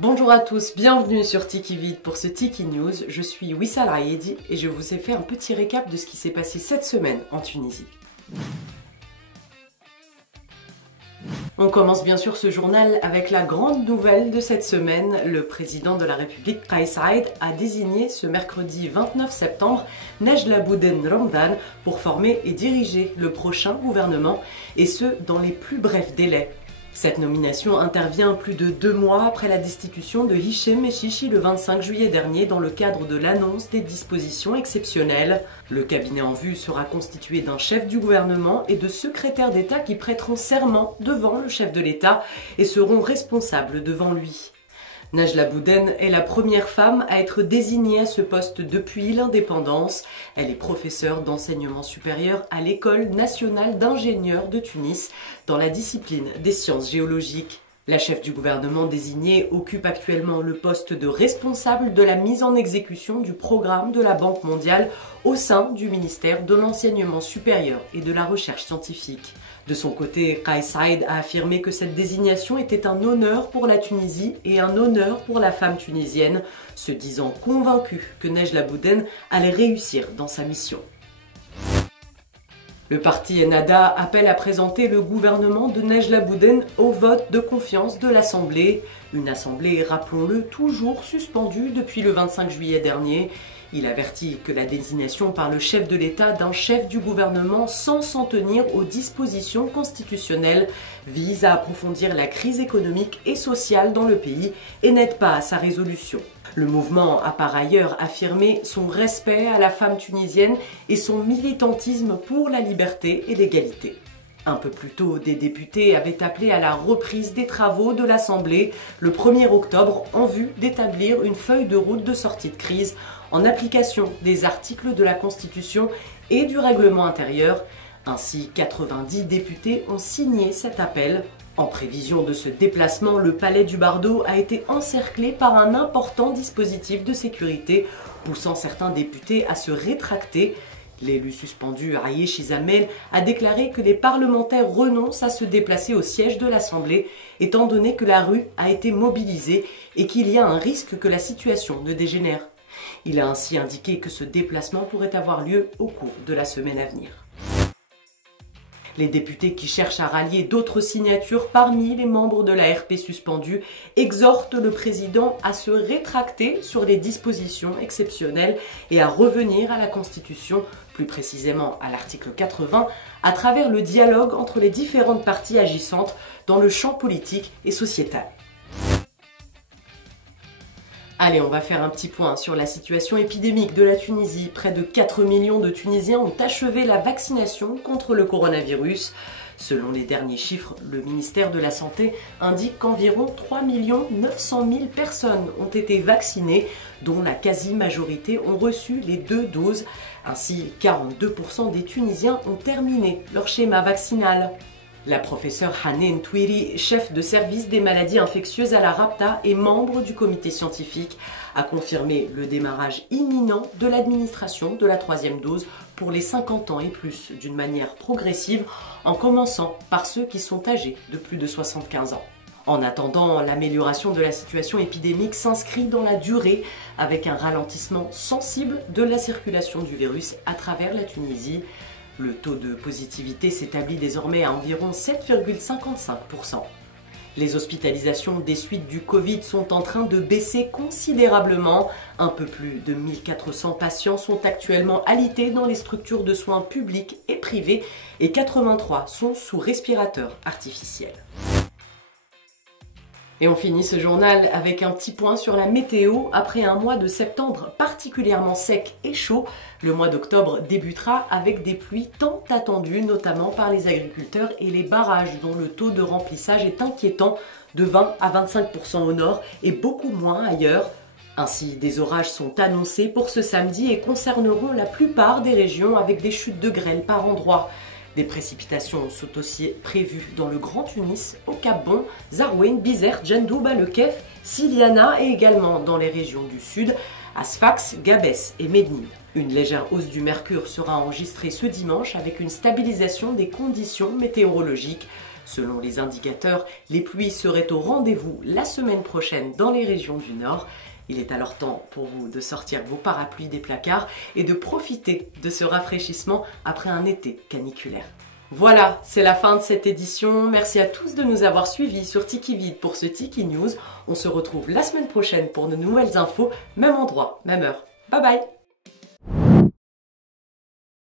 Bonjour à tous, bienvenue sur Tiki Vite pour ce Tiki News. Je suis Wissal Raïedi et je vous ai fait un petit récap de ce qui s'est passé cette semaine en Tunisie. On commence bien sûr ce journal avec la grande nouvelle de cette semaine. Le président de la République, Kais Saïed, a désigné ce mercredi 29 septembre Nejla Bouden Ramdan pour former et diriger le prochain gouvernement, et ce dans les plus brefs délais. Cette nomination intervient plus de 2 mois après la destitution de Hichem Mechichi le 25 juillet dernier dans le cadre de l'annonce des dispositions exceptionnelles. Le cabinet en vue sera constitué d'un chef du gouvernement et de secrétaires d'État qui prêteront serment devant le chef de l'État et seront responsables devant lui. Nejla Bouden est la première femme à être désignée à ce poste depuis l'indépendance. Elle est professeure d'enseignement supérieur à l'École nationale d'ingénieurs de Tunis dans la discipline des sciences géologiques. La chef du gouvernement désignée occupe actuellement le poste de responsable de la mise en exécution du programme de la Banque mondiale au sein du ministère de l'Enseignement supérieur et de la Recherche scientifique. De son côté, Kais Saïed a affirmé que cette désignation était un honneur pour la Tunisie et un honneur pour la femme tunisienne, se disant convaincu que Nejla Bouden allait réussir dans sa mission. Le parti Ennahda appelle à présenter le gouvernement de Nejla Bouden au vote de confiance de l'Assemblée. Une assemblée, rappelons-le, toujours suspendue depuis le 25 juillet dernier. Il avertit que la désignation par le chef de l'État d'un chef du gouvernement sans s'en tenir aux dispositions constitutionnelles vise à approfondir la crise économique et sociale dans le pays et n'aide pas à sa résolution. Le mouvement a par ailleurs affirmé son respect à la femme tunisienne et son militantisme pour la liberté et l'égalité. Un peu plus tôt, des députés avaient appelé à la reprise des travaux de l'Assemblée le 1er octobre en vue d'établir une feuille de route de sortie de crise en application des articles de la Constitution et du règlement intérieur. Ainsi, 90 députés ont signé cet appel. En prévision de ce déplacement, le palais du Bardo a été encerclé par un important dispositif de sécurité, poussant certains députés à se rétracter. L'élu suspendu Ayesh Izamel a déclaré que les parlementaires renoncent à se déplacer au siège de l'Assemblée, étant donné que la rue a été mobilisée et qu'il y a un risque que la situation ne dégénère. Il a ainsi indiqué que ce déplacement pourrait avoir lieu au cours de la semaine à venir. Les députés qui cherchent à rallier d'autres signatures parmi les membres de la RP suspendue exhortent le président à se rétracter sur les dispositions exceptionnelles et à revenir à la Constitution, plus précisément à l'article 80, à travers le dialogue entre les différentes parties agissantes dans le champ politique et sociétal. Allez, on va faire un petit point sur la situation épidémique de la Tunisie. Près de 4 millions de Tunisiens ont achevé la vaccination contre le coronavirus. Selon les derniers chiffres, le ministère de la Santé indique qu'environ 3 900 000 personnes ont été vaccinées, dont la quasi-majorité ont reçu les 2 doses. Ainsi, 42% des Tunisiens ont terminé leur schéma vaccinal. La professeure Hanen Twiri, chef de service des maladies infectieuses à la Rabta et membre du comité scientifique, a confirmé le démarrage imminent de l'administration de la 3e dose pour les 50 ans et plus, d'une manière progressive, en commençant par ceux qui sont âgés de plus de 75 ans. En attendant, l'amélioration de la situation épidémique s'inscrit dans la durée, avec un ralentissement sensible de la circulation du virus à travers la Tunisie. Le taux de positivité s'établit désormais à environ 7,55%. Les hospitalisations des suites du Covid sont en train de baisser considérablement. Un peu plus de 1400 patients sont actuellement alités dans les structures de soins publiques et privées et 83 sont sous respirateur artificiel. Et on finit ce journal avec un petit point sur la météo. Après un mois de septembre particulièrement sec et chaud, le mois d'octobre débutera avec des pluies tant attendues, notamment par les agriculteurs et les barrages dont le taux de remplissage est inquiétant, de 20 à 25% au nord et beaucoup moins ailleurs. Ainsi, des orages sont annoncés pour ce samedi et concerneront la plupart des régions avec des chutes de grêle par endroits. Des précipitations sont aussi prévues dans le Grand Tunis, au Cap-Bon, Zarouine, Bizerte, Djendouba, Le Kef, Siliana et également dans les régions du sud, à Sfax, Gabès et Médine. Une légère hausse du mercure sera enregistrée ce dimanche avec une stabilisation des conditions météorologiques. Selon les indicateurs, les pluies seraient au rendez-vous la semaine prochaine dans les régions du Nord. Il est alors temps pour vous de sortir vos parapluies des placards et de profiter de ce rafraîchissement après un été caniculaire. Voilà, c'est la fin de cette édition. Merci à tous de nous avoir suivis sur Tiki Vide pour ce Tiki News. On se retrouve la semaine prochaine pour de nouvelles infos, même endroit, même heure. Bye bye!